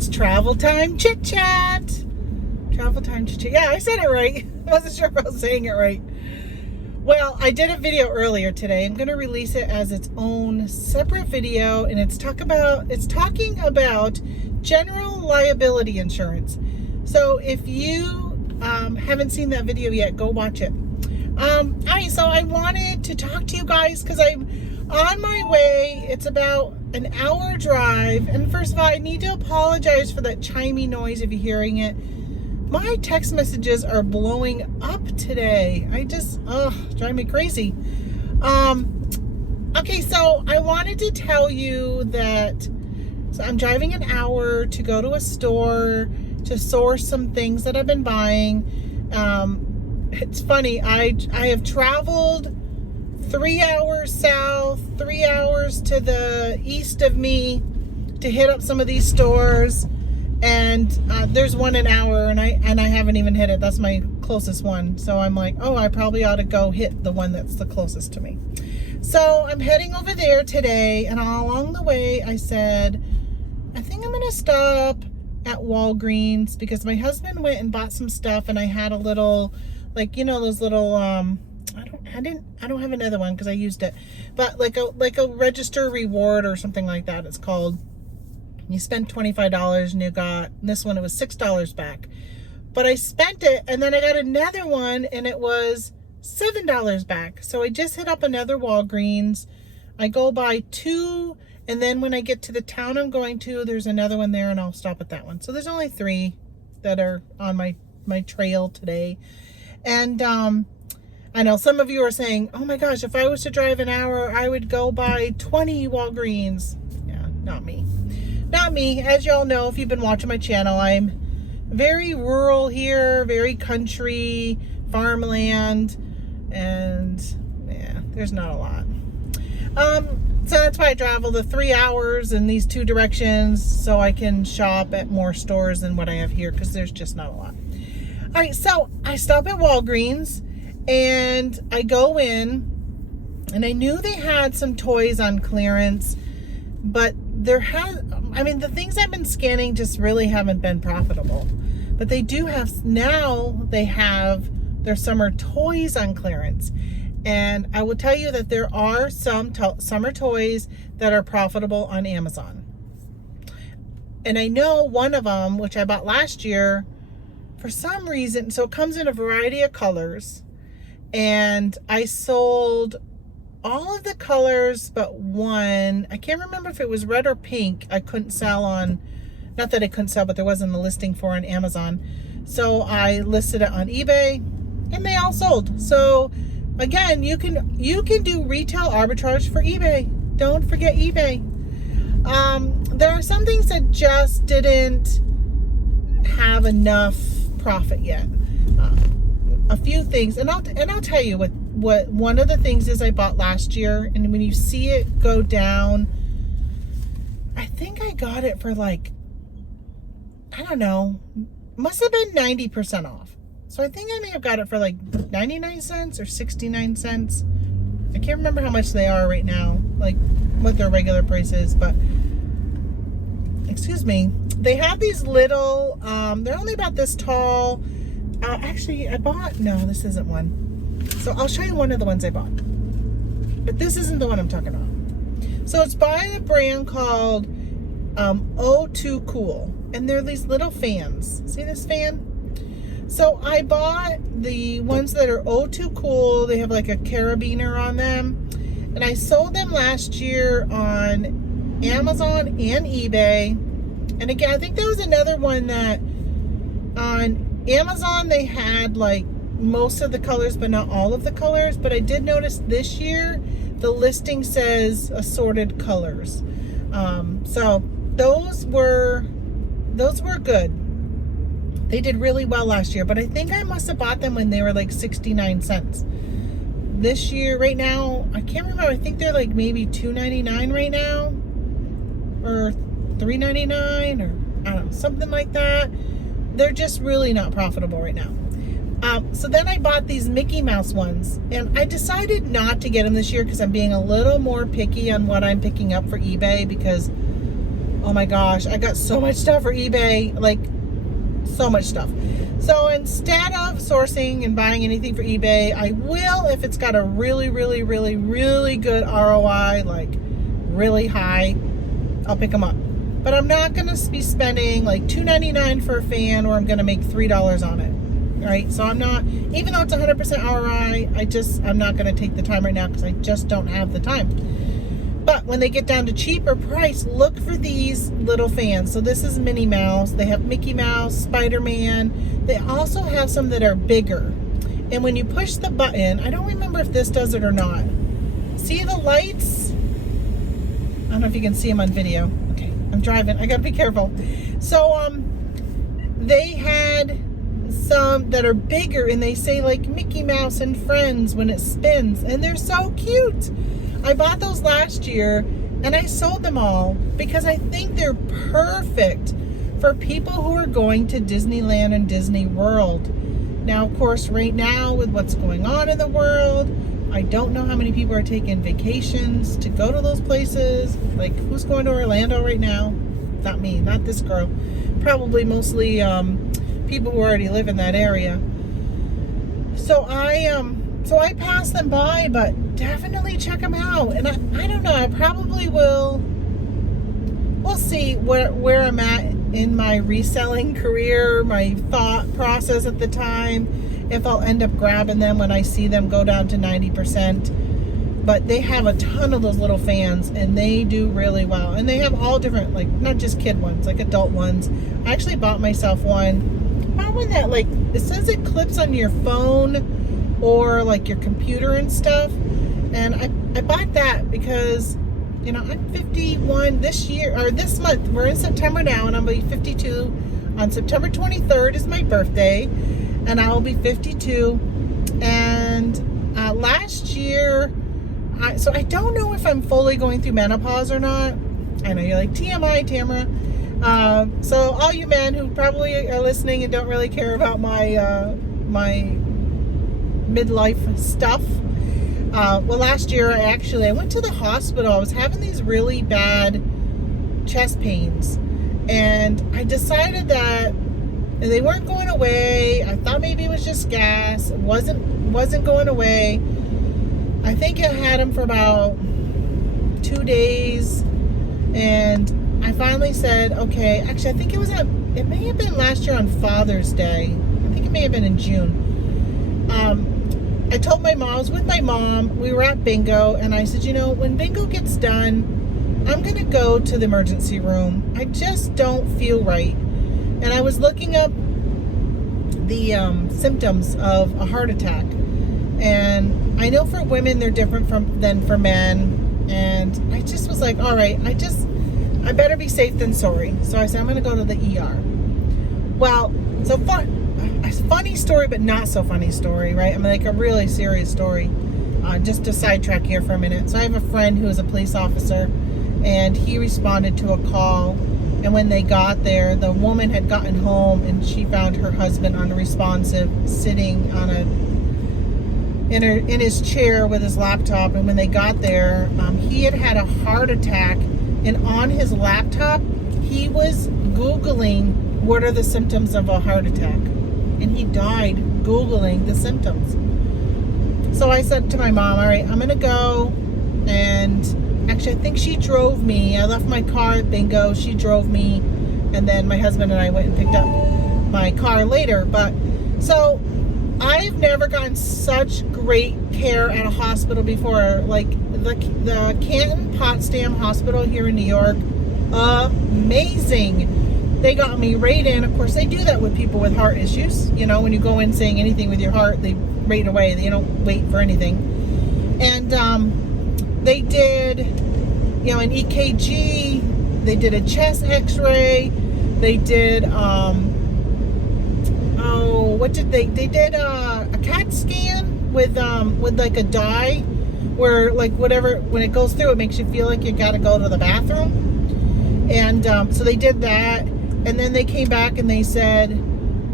It's Travel Time Chit Chat. Travel Time Chit Chat. Yeah, I said it right. I wasn't sure if I was saying it right. Well, I did a video earlier today. I'm going to release it as its own separate video, and it's talking about general liability insurance. So if you haven't seen that video yet, go watch it. All right, so I wanted to talk to you guys because I'm on my way. It's about an hour drive, and first of all, I need to apologize for that chimey noise if you're hearing it. My text messages are blowing up today. Drive me crazy. Okay, so I wanted to tell you that I'm driving an hour to go to a store to source some things that I've been buying. It's funny, I have traveled 3 hours south, 3 hours to the east of me to hit up some of these stores, and there's one an hour, and I haven't even hit it. That's my closest one. So I'm like, oh, I probably ought to go hit the one that's the closest to me. So I'm heading over there today, and along the way I said, I think I'm gonna stop at Walgreens because my husband went and bought some stuff, and I had a little, like, you know, those little I don't have another one because I used it, but like a register reward or something like that it's called. You spend $25 and you got this one, it was $6 back, but I spent it and then I got another one and it was $7 back. So I just hit up another Walgreens. I go buy two, and then when I get to the town I'm going to, there's another one there, and I'll stop at that one. So there's only 3 that are on my trail today. And I know some of you are saying, oh my gosh, if I was to drive an hour, I would go buy 20 Walgreens. Yeah, not me. Not me. As y'all know, if you've been watching my channel, I'm very rural here, very country, farmland, and yeah, there's not a lot. So that's why I travel the 3 hours in these 2 directions, so I can shop at more stores than what I have here, because there's just not a lot. All right, so I stop at Walgreens, and I go in, and I knew they had some toys on clearance, but the things I've been scanning just really haven't been profitable. But they do have, now they have their summer toys on clearance. And I will tell you that there are some summer toys that are profitable on Amazon. And I know one of them, which I bought last year, for some reason, so it comes in a variety of colors. And I sold all of the colors but one. I can't remember if it was red or pink. I couldn't sell on, not that I couldn't sell, but there wasn't a listing for on Amazon. So I listed it on eBay, and they all sold. So again, you can do retail arbitrage for eBay. Don't forget eBay. There are some things that just didn't have enough profit yet. A few things, and I'll tell you what one of the things is I bought last year, and when you see it go down, I think I got it for like, I don't know, must have been 90% off. So I think I may have got it for like 99 cents or 69 cents. I can't remember how much they are right now, like what their regular price is, but excuse me. They have these little, they're only about this tall. Actually, no, this isn't one. So I'll show you one of the ones I bought. But this isn't the one I'm talking about. So it's by a brand called O2 Cool. And they're these little fans. See this fan? So I bought the ones that are O2 Cool. They have like a carabiner on them. And I sold them last year on Amazon and eBay. And again, I think there was another one that on Amazon they had like most of the colors but not all of the colors, but I did notice this year the listing says assorted colors. So those were good. They did really well last year, but I think I must have bought them when they were like 69 cents. This year, right now, I can't remember, I think they're like maybe $2.99 right now, or $3.99, or I don't know, something like that. They're just really not profitable right now. So then I bought these Mickey Mouse ones, and I decided not to get them this year because I'm being a little more picky on what I'm picking up for eBay, because Oh my gosh, I got so much stuff for eBay, like so much stuff. So instead of sourcing and buying anything for eBay, I will if it's got a really, really, really, really good ROI, like really high, I'll pick them up. But I'm not going to be spending like $2.99 for a fan, or I'm going to make $3 on it. Right? So I'm not, even though it's 100% ROI, I'm not going to take the time right now because I just don't have the time. But when they get down to cheaper price, look for these little fans. So this is Minnie Mouse. They have Mickey Mouse, Spider-Man. They also have some that are bigger. And when you push the button, I don't remember if this does it or not. See the lights? I don't know if you can see them on video. Okay, I'm driving. I gotta be careful. So they had some that are bigger, and they say like Mickey Mouse and Friends when it spins, and they're so cute. I bought those last year and I sold them all because I think they're perfect for people who are going to Disneyland and Disney World. Now, of course, right now with what's going on in the world, I don't know how many people are taking vacations to go to those places. Like, who's going to Orlando right now? Not me, not this girl. Probably mostly people who already live in that area. So I pass them by, but definitely check them out. And I don't know, I probably will. We'll see where I'm at in my reselling career, my thought process at the time, if I'll end up grabbing them when I see them go down to 90%. But they have a ton of those little fans, and they do really well. And they have all different, like, not just kid ones, like adult ones. I actually bought myself one. I bought one that, like, it says it clips on your phone or like your computer and stuff. And I bought that because, you know, I'm 51 this year, or this month. We're in September now, and I'm going to be 52. On September 23rd is my birthday, and I will be 52. And last year, so I don't know if I'm fully going through menopause or not. I know you're like, TMI, Tamara. So all you men who probably are listening and don't really care about my midlife stuff. Well, last year I went to the hospital. I was having these really bad chest pains, and I decided that they weren't going away. I thought maybe it was just gas. It wasn't going away. I think I had them for about 2 days, and I finally said, okay, actually I think it may have been last year on Father's Day. I think it may have been in June. I told my mom, I was with my mom, we were at bingo, and I said, you know, when bingo gets done, I'm going to go to the emergency room. I just don't feel right. And I was looking up the symptoms of a heart attack. And I know for women, they're different than for men. And I just was like, all right, I better be safe than sorry. So I said, I'm going to go to the ER. Well, so far, a funny story, but not so funny story, right? I mean, like a really serious story. Just to sidetrack here for a minute. So I have a friend who is a police officer, and he responded to a call. And when they got there, the woman had gotten home, and she found her husband unresponsive, sitting on in his chair with his laptop. And when they got there, he had a heart attack, and on his laptop, he was Googling what are the symptoms of a heart attack. And he died Googling the symptoms. So I said to my mom, all right, I'm going to go. And actually, I think she drove me. I left my car at bingo. She drove me. And then my husband and I went and picked up my car later. But so I've never gotten such great care at a hospital before. Like the Canton Potsdam Hospital here in New York. Amazing. They got me right in. Of course, they do that with people with heart issues. You know, when you go in saying anything with your heart, they rate away. They don't wait for anything. And they did, you know, an EKG. They did a chest X-ray. They did, what did they? They did a CAT scan with like a dye, where like whatever, when it goes through, it makes you feel like you got to go to the bathroom. And so they did that. And then they came back and they said,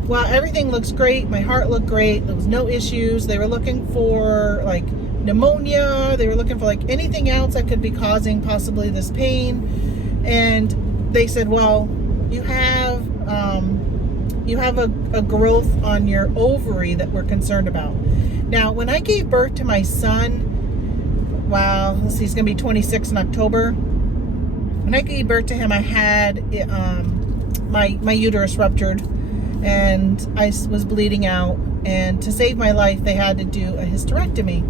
well, everything looks great. My heart looked great. There was no issues. They were looking for like pneumonia. They were looking for like anything else that could be causing possibly this pain. And they said, well, you have a growth on your ovary that we're concerned about. Now, when I gave birth to my son, wow, let's see, he's going to be 26 in October. When I gave birth to him, I had my uterus ruptured, and I was bleeding out. And to save my life, they had to do a hysterectomy.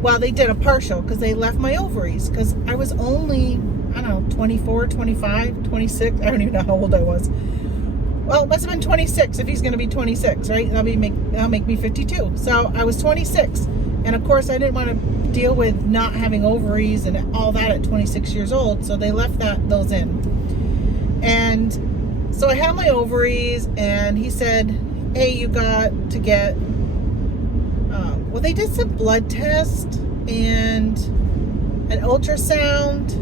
Well, they did a partial because they left my ovaries, because I was only, I don't know, 24, 25, 26. I don't even know how old I was. Well, it must have been 26 if he's going to be 26, right? That'll make me 52. So I was 26. And of course, I didn't want to deal with not having ovaries and all that at 26 years old. So they left those in. And so I had my ovaries, and he said, hey, you got to get, well, they did some blood test and an ultrasound.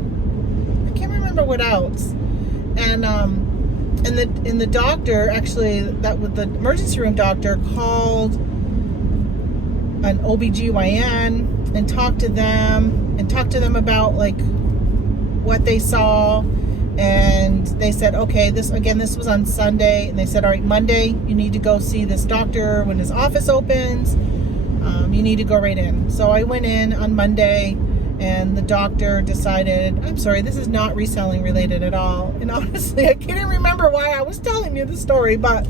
I can't remember what else. And the doctor, actually, that was the emergency room doctor, called an OBGYN and talked to them about like what they saw. And they said, okay, this was on Sunday, and they said, all right, Monday you need to go see this doctor when his office opens. You need to go right in. So I went in on Monday, and the doctor decided, I'm sorry, this is not reselling related at all. And honestly, I can't remember why I was telling you the story, but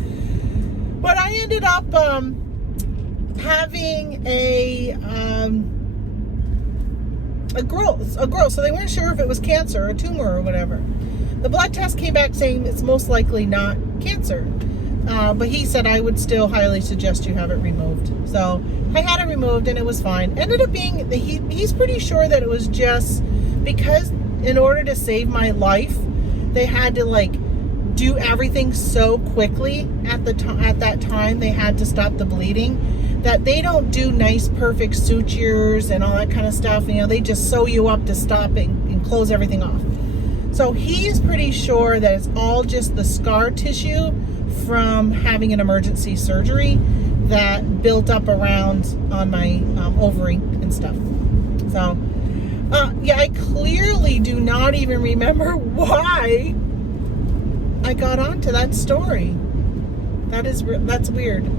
I ended up having a growth. So they weren't sure if it was cancer or a tumor or whatever. The blood test came back saying it's most likely not cancer. But he said I would still highly suggest you have it removed. So I had it removed, and it was fine. Ended up being, he's pretty sure that it was just because in order to save my life, they had to like do everything so quickly at that time. They had to stop the bleeding, that they don't do nice, perfect sutures and all that kind of stuff. You know, they just sew you up to stop it and close everything off. So he's pretty sure that it's all just the scar tissue from having an emergency surgery that built up around on my ovary and stuff. So, yeah, I clearly do not even remember why I got onto that story. That's weird.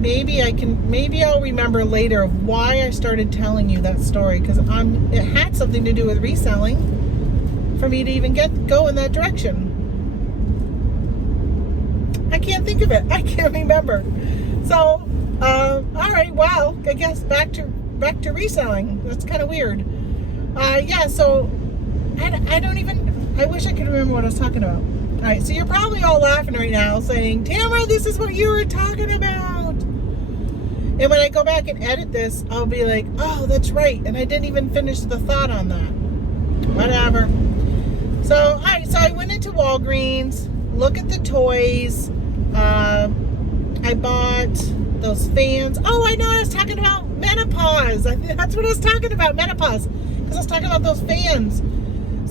Maybe I'll remember later of why I started telling you that story, because it had something to do with reselling for me to even go in that direction. I can't think of it. I can't remember. So, all right, well, I guess back to reselling. That's kind of weird. Yeah, so I wish I could remember what I was talking about. All right, so you're probably all laughing right now saying, Tamara, this is what you were talking about. And when I go back and edit this, I'll be like, oh, that's right. And I didn't even finish the thought on that. Whatever. So, all right, so I went into Walgreens, look at the toys. I bought those fans. Oh, I know, I was talking about menopause. That's what I was talking about, menopause. Because I was talking about those fans.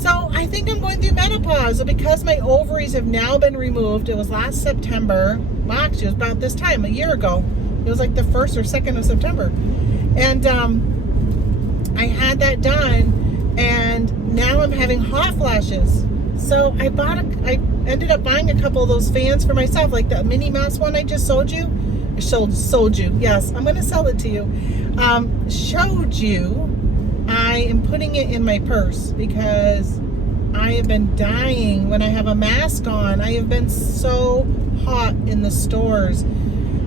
So I think I'm going through menopause. So because my ovaries have now been removed, it was last September. Well, actually, it was about this time, a year ago. It was like the 1st or 2nd of September. And I had that done, and now I'm having hot flashes. So I ended up buying a couple of those fans for myself, like the Minnie Mouse one I just sold you. I sold you. Yes, I'm going to sell it to you. Showed you. I am putting it in my purse because I have been dying when I have a mask on. I have been so hot in the stores.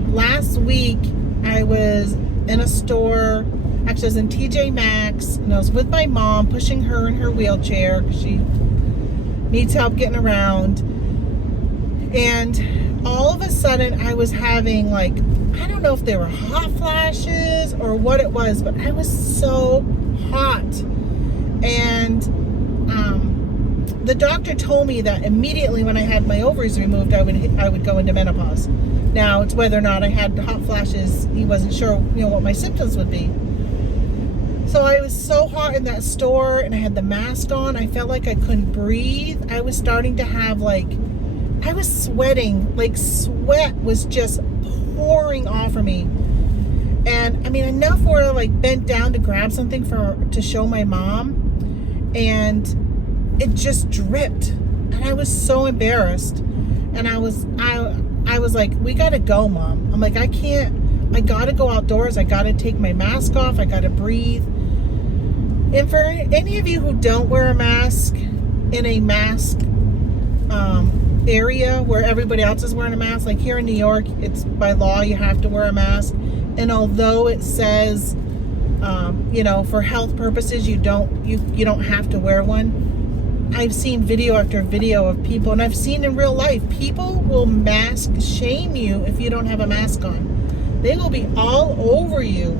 Last week, I was in a store. Actually, I was in TJ Maxx, and I was with my mom, pushing her in her wheelchair because she needs help getting around. And all of a sudden, I was having, like, I don't know if they were hot flashes or what it was, but I was so hot. And the doctor told me that immediately when I had my ovaries removed, I would go into menopause. Now, it's whether or not I had hot flashes, he wasn't sure, what my symptoms would be. So I was so hot in that store, and I had the mask on. I felt like I couldn't breathe. I was starting to have, I was sweating. Sweat was just pouring off of me. And, enough where I, bent down to grab something to show my mom. and it just dripped. And I was so embarrassed. And I was like, we gotta go, Mom. I'm like, I gotta go outdoors. I gotta take my mask off. I gotta breathe. And for any of you who don't wear a mask in a mask area where everybody else is wearing a mask, like here in New York, it's by law you have to wear a mask. And although it says, for health purposes, you don't have to wear one. I've seen video after video of people, and I've seen in real life, people will mask shame you if you don't have a mask on. They will be all over you.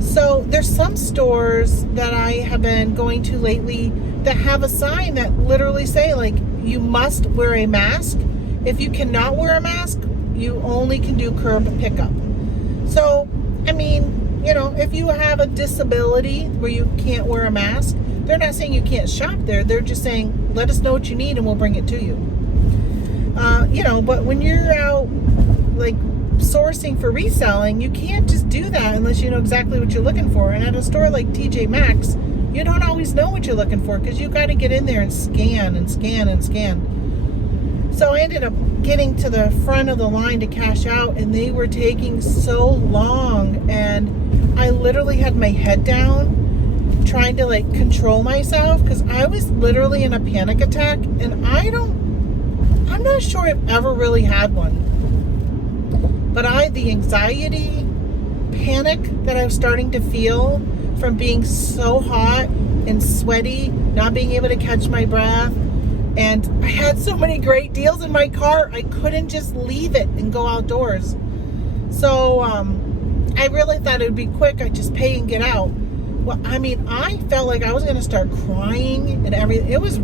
So there's some stores that I have been going to lately that have a sign that literally say, like, you must wear a mask. If you cannot wear a mask, you only can do curb pickup. So, I mean, if you have a disability where you can't wear a mask, they're not saying you can't shop there. They're just saying, let us know what you need and we'll bring it to you. But when you're out, like, sourcing for reselling, you can't just do that unless you know exactly what you're looking for. And at a store like TJ Maxx, you don't always know what you're looking for because you got to get in there and scan and scan and scan. So I ended up getting to the front of the line to cash out, and they were taking so long, and I literally had my head down trying to like control myself because I was literally in a panic attack, and I'm not sure I've ever really had one. But the anxiety, panic that I was starting to feel from being so hot and sweaty, not being able to catch my breath, and I had so many great deals in my car, I couldn't just leave it and go outdoors. So I really thought it would be quick. I'd just pay and get out. Well, I mean, I felt like I was going to start crying and everything. I was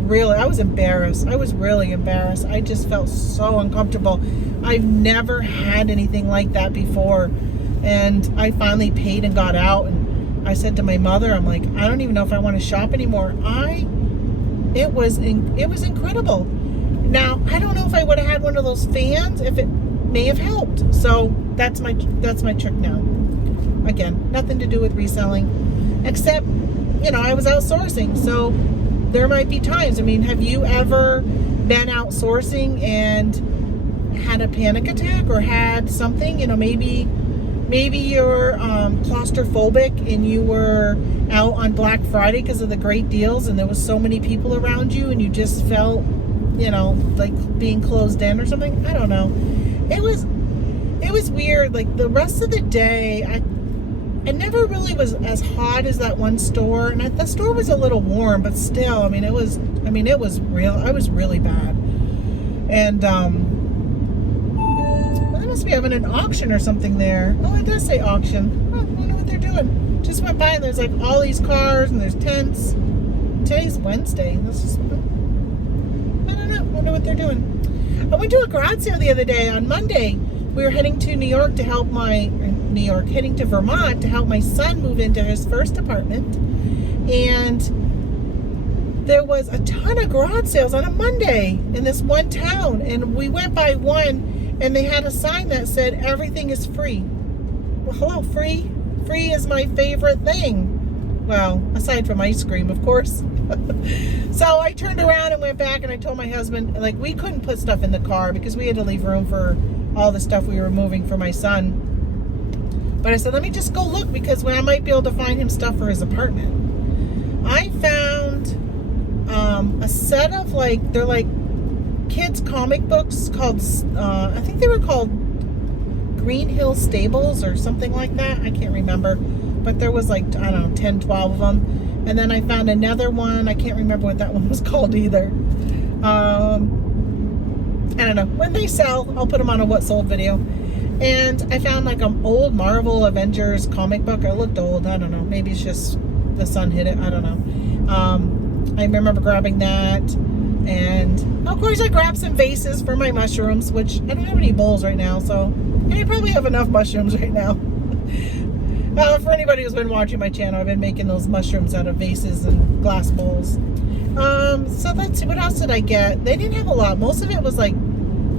embarrassed. I was really embarrassed. I just felt so uncomfortable. I've never had anything like that before. And I finally paid and got out. And I said to my mother, I'm like, I don't even know if I want to shop anymore. It was incredible. Now, I don't know if I would have had one of those fans, if it may have helped. So that's my trick now. Again, nothing to do with reselling, except, I was outsourcing. So there might be times. I mean, have you ever been outsourcing and had a panic attack or had something? Maybe you're claustrophobic and you were out on Black Friday because of the great deals and there was so many people around you and you just felt, like being closed in or something. I don't know. It was weird. Like the rest of the day, I never really was as hot as that one store, and the store was a little warm, but still, it was real. I was really bad. And they must be having an auction or something there. Oh, it does say auction. Oh, I wonder what they're doing. Just went by and there's like all these cars and there's tents. Today's Wednesday. I don't know. I wonder what they're doing. I went to a garage sale the other day on Monday. We were heading to heading to Vermont to help my son move into his first apartment. And there was a ton of garage sales on a Monday in this one town. And we went by one and they had a sign that said, everything is free. Well, hello, free? Free is my favorite thing. Well, aside from ice cream, of course. So I turned around and went back and I told my husband, like, we couldn't put stuff in the car because we had to leave room for all the stuff we were moving for my son. But I said, let me just go look because I might be able to find him stuff for his apartment. I found a set of they're like kids comic books called, I think they were called Green Hill Stables or something like that. I can't remember. But there was 10, 12 of them. And then I found another one. I can't remember what that one was called either. I don't know. When they sell, I'll put them on a What Sold video. And I found an old Marvel Avengers comic book. It looked old. I don't know. Maybe it's just the sun hit it. I don't know. I remember grabbing that. And of course I grabbed some vases for my mushrooms, which I don't have any bowls right now. So I probably have enough mushrooms right now. For anybody who's been watching my channel, I've been making those mushrooms out of vases and glass bowls. So let's see, what else did I get? They didn't have a lot. Most of it was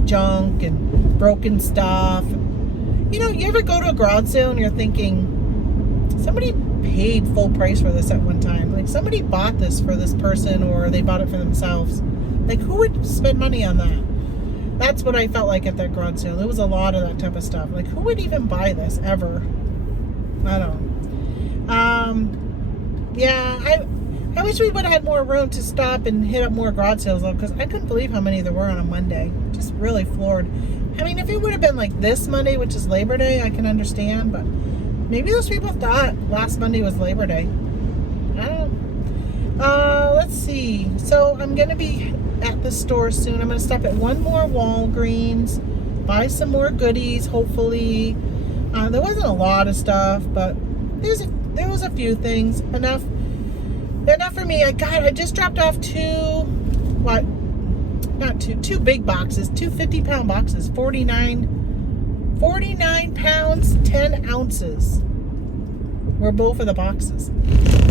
junk and broken stuff. You ever go to a garage sale and you're thinking, somebody paid full price for this at one time. Like, somebody bought this for this person, or they bought it for themselves. Like, who would spend money on that? That's what I felt like at that garage sale. There was a lot of that type of stuff. Like, who would even buy this ever? I don't know. Yeah, I wish we would have had more room to stop and hit up more garage sales, though, because I couldn't believe how many there were on a Monday. Just really floored. I mean, if it would have been like this Monday, which is Labor Day, I can understand, but maybe those people thought last Monday was Labor Day. I don't know. Let's see. So I'm going to be at the store soon. I'm going to stop at one more Walgreens, buy some more goodies, hopefully. There wasn't a lot of stuff, but there was a few things. Enough for me. I just dropped off two big boxes, two 50-pound boxes, 49 pounds, 10 ounces were both of the boxes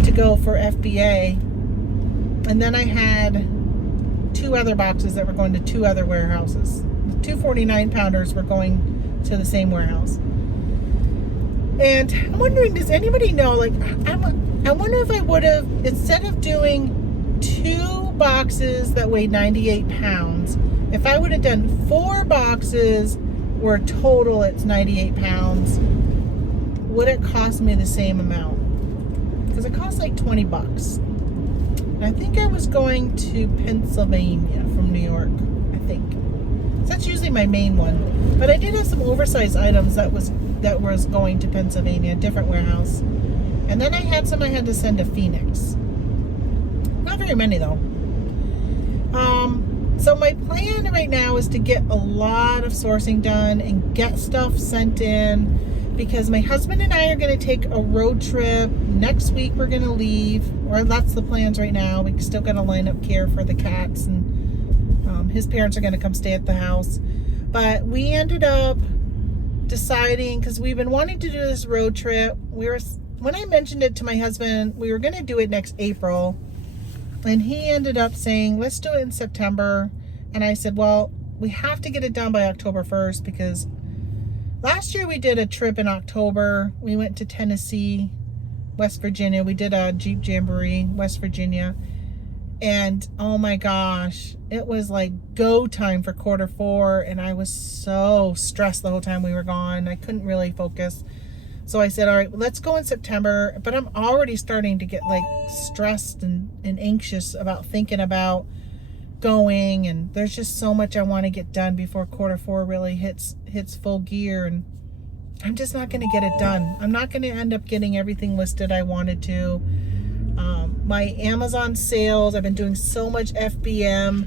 to go for FBA. And then I had two other boxes that were going to two other warehouses. The two 49-pounders were going to the same warehouse. And I'm wondering, does anybody know, like, I wonder if I would have, instead of doing two boxes that weighed 98 pounds, if I would have done 4 boxes where total it's 98 pounds, would it cost me the same amount? Because it costs like 20 bucks. And I think I was going to Pennsylvania from New York, I think. So that's usually my main one. But I did have some oversized items that was going to Pennsylvania, a different warehouse. And then I had some I had to send to Phoenix. Not very many though. So my plan right now is to get a lot of sourcing done and get stuff sent in, because my husband and I are going to take a road trip. Next week we're going to leave, or that's the plans right now. We still got to line up care for the cats, and his parents are going to come stay at the house. But we ended up deciding, because we've been wanting to do this road trip. When I mentioned it to my husband, we were going to do it next April. And he ended up saying, let's do it in September. And I said, well, we have to get it done by October 1st, because last year we did a trip in October. We went to Tennessee, West Virginia. We did a Jeep Jamboree, West Virginia. And oh my gosh, it was like go time for Q4. And I was so stressed the whole time we were gone. I couldn't really focus. So I said, all right, let's go in September. But I'm already starting to get like stressed and anxious about thinking about going. And there's just so much I want to get done before Q4 really hits full gear. And I'm just not going to get it done. I'm not going to end up getting everything listed I wanted to. My Amazon sales, I've been doing so much FBM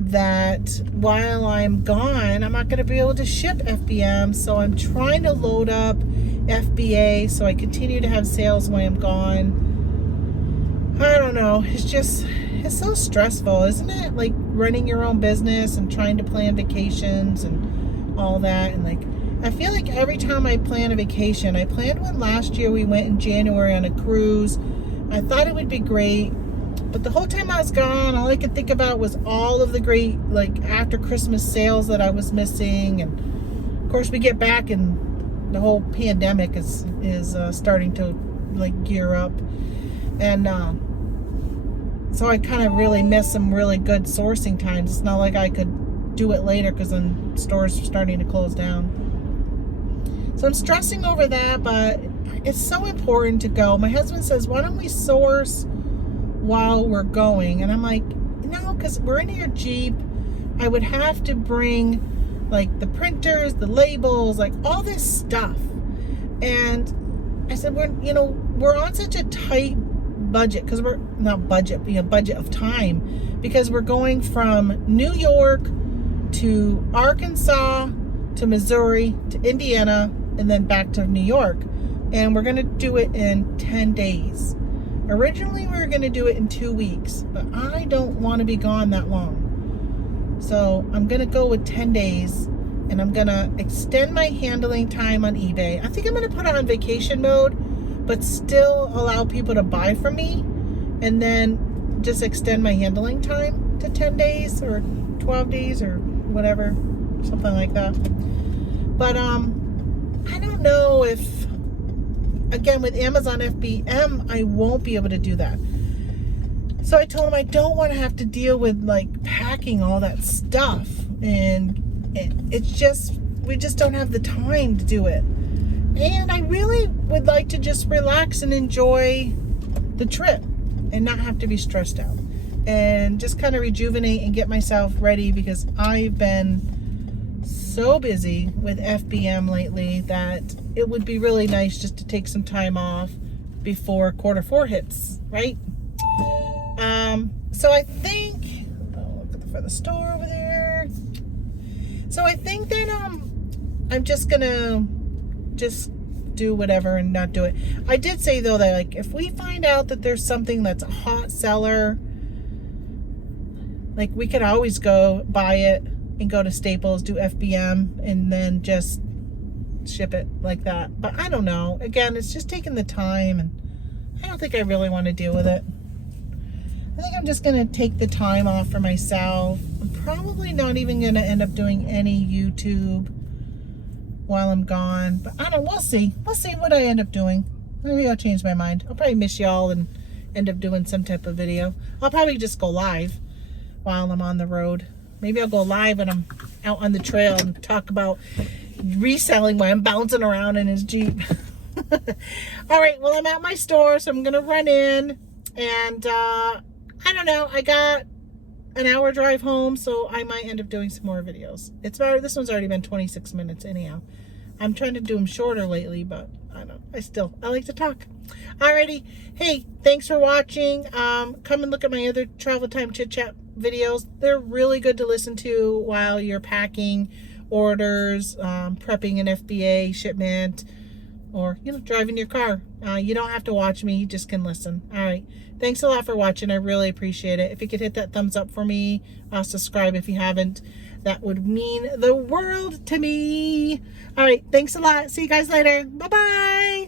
that while I'm gone, I'm not going to be able to ship FBM. So I'm trying to load up FBA so I continue to have sales while I'm gone. I don't know. It's so stressful, isn't it? Like running your own business and trying to plan vacations and all that. And like, I feel like every time I plan a vacation, I planned one last year. We went in January on a cruise. I thought it would be great. But the whole time I was gone, all I could think about was all of the great, like, after Christmas sales that I was missing. And of course we get back and the whole pandemic is starting to like gear up. And so I kind of really missed some really good sourcing times. It's not like I could do it later because then stores are starting to close down. So I'm stressing over that, but it's so important to go. My husband says, why don't we source while we're going? And I'm like, no, because we're in your Jeep. I would have to bring like the printers, the labels, like all this stuff. And I said, we're on such a tight budget, because we're not budget, budget of time, because we're going from New York to Arkansas to Missouri to Indiana and then back to New York. And we're going to do it in 10 days. Originally, we were going to do it in 2 weeks, but I don't want to be gone that long. So I'm going to go with 10 days, and I'm going to extend my handling time on eBay. I think I'm going to put it on vacation mode, but still allow people to buy from me, and then just extend my handling time to 10 days or 12 days or whatever, something like that. But I don't know if again, with Amazon FBM, I won't be able to do that. So I told him I don't want to have to deal with like packing all that stuff. And it's just, we just don't have the time to do it. And I really would like to just relax and enjoy the trip and not have to be stressed out. And just kind of rejuvenate and get myself ready, because I've been so busy with FBM lately that it would be really nice just to take some time off before quarter 4 hits, right? So I think, look for the store over there. So I think that I'm just gonna do whatever and not do it. I did say though that like if we find out that there's something that's a hot seller, like we could always go buy it and go to Staples, do FBM, and then just ship it like that. But I don't know. Again, it's just taking the time, and I don't think I really want to deal with it. I think I'm just going to take the time off for myself. I'm probably not even going to end up doing any YouTube while I'm gone. But I don't know. We'll see. We'll see what I end up doing. Maybe I'll change my mind. I'll probably miss y'all and end up doing some type of video. I'll probably just go live while I'm on the road. Maybe I'll go live when I'm out on the trail and talk about reselling while I'm bouncing around in his Jeep. All right, well, I'm at my store, so I'm gonna run in, and I don't know, I got an hour drive home, so I might end up doing some more videos. This one's already been 26 minutes anyhow. I'm trying to do them shorter lately, but I don't know, I like to talk. Alrighty, hey, thanks for watching. Come and look at my other Travel Time Chit Chat videos. They're really good to listen to while you're packing orders, prepping an FBA shipment, or driving your car. You don't have to watch me, you just can listen. All right, thanks a lot for watching. I really appreciate it. If you could hit that thumbs up for me, subscribe if you haven't, that would mean the world to me. All right, thanks a lot. See you guys later. Bye bye.